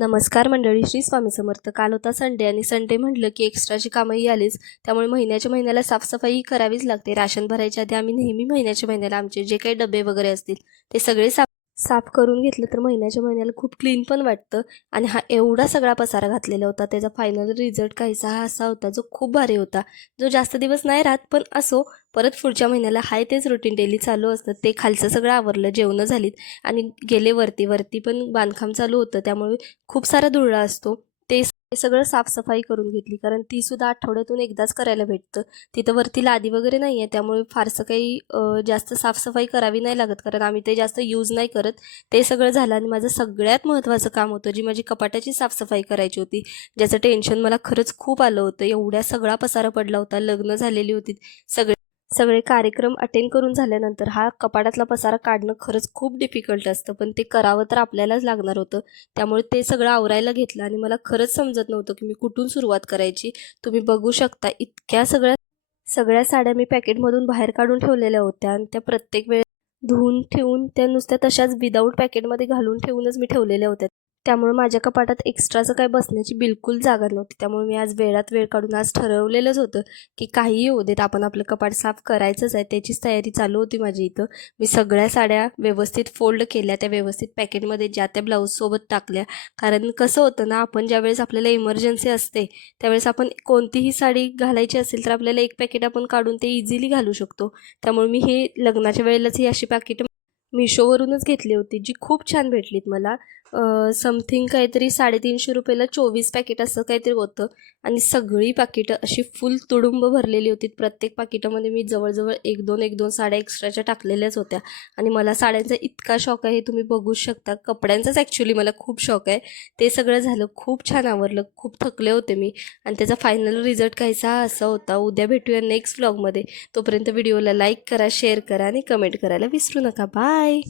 नमस्कार मंडळी, श्री स्वामी समर्थ. काल होता संडे आणि संडे म्हटलं की एक्स्ट्राची कामंही आलीच. त्यामुळे महिन्याच्या महिन्याला साफसफाई करावीच लागते. राशन भरायच्या आधी आम्ही नेहमी महिन्याच्या महिन्याला आमचे जे काही डबे वगैरे असतील ते सगळे साफ साफ करून घेतलं तर महिन्याच्या महिन्याला खूप क्लीन पण वाटतं. आणि हा एवढा सगळा पसारा घातलेला होता, त्याचा फायनल रिझल्ट काहीसा हा असा होता जो खूप भारी होता, जो जास्त दिवस नाही राहत पण असो. परत पुढच्या महिन्याला हाय तेच रुटीन डेली चालू असतं. ते खालचं सगळं आवरलं, जेवणं झालीत आणि गेले वरती. वरती पण बांधकाम चालू होतं, त्यामुळे खूप सारा धुळा असतो. ते सगळं साफसफाई करून घेतली, कारण ती सुद्धा आठवड्यातून एकदाच करायला भेटतं. तिथं वरती लादी वगैरे नाही आहे, त्यामुळे फारसं काही जास्त साफसफाई करावी नाही लागत, कारण आम्ही ते जास्त यूज नाही करत. ते सगळं झालं आणि माझं सगळ्यात महत्त्वाचं काम होतं, जी माझी कपाटाची साफसफाई करायची होती, ज्याचं टेन्शन मला खरंच खूप आलं होतं. एवढ्या सगळा पसारा पडला होता, लग्न झालेली होती, सगळे सगळे कार्यक्रम अटेंड करून झाल्यानंतर हा कपाटातला पसारा काढणं खरंच खूप डिफिकल्ट असतं, पण ते करावं तर आपल्यालाच लागणार होतं. त्यामुळे ते सगळं आवरायला घेतलं आणि मला खरंच समजत नव्हतं की मी कुठून सुरुवात करायची. तुम्ही बघू शकता, इतक्या सगळ्या सगळ्या साड्या मी पॅकेटमधून बाहेर काढून ठेवलेल्या होत्या आणि त्या प्रत्येक वेळेस धुवून ठेवून त्या नुसत्या तशाच विदाऊट पॅकेटमध्ये घालून ठेवूनच मी ठेवलेल्या होत्या. त्यामुळे माझ्या कपाटात एक्स्ट्राचं काय बसण्याची बिलकुल जागा नव्हती. त्यामुळे मी आज वेळात वेळ काढून आज ठरवलेलंच होतं की काहीही होऊ देत, आपण आपलं कपाट साफ करायचंच आहे. त्याचीच तयारी चालू होती माझी इथं. मी सगळ्या साड्या व्यवस्थित फोल्ड केल्या, त्या व्यवस्थित पॅकेटमध्ये ज्या त्या ब्लाऊजसोबत टाकल्या. कारण कसं होतं ना, आपण ज्यावेळेस आपल्याला इमर्जन्सी असते त्यावेळेस आपण कोणतीही साडी घालायची असेल तर आपल्याला एक पॅकेट आपण काढून ते इझिली घालू शकतो. त्यामुळे मी हे लग्नाच्या वेळेलाच ही अशी पॅकेट मिशोवरूनच घेतली होती, जी खूप छान भेटलीत मला. समथिंग काहीतरी 350 रुपयाला 24 पॅकेट असं काहीतरी होतं. आणि सगळी पाकिटं अशी फुल तुडुंब भरलेली होती. प्रत्येक पाकिटामध्ये मी जवळजवळ 1-2 साड्या एक्स्ट्राच्या टाकलेल्याच होत्या. आणि मला साड्यांचा इतका शौक आहे, हे तुम्ही बघू शकता. कपड्यांचाच ॲक्च्युली मला खूप शौक आहे. ते सगळं झालं, खूप छान आवरलं, खूप थकले होते मी. आणि त्याचा फायनल रिझल्ट काहीसा असा होता. उद्या भेटूया नेक्स्ट व्लॉगमध्ये. तोपर्यंत व्हिडिओला लाईक करा, शेअर करा आणि कमेंट करायला विसरू नका. बाय.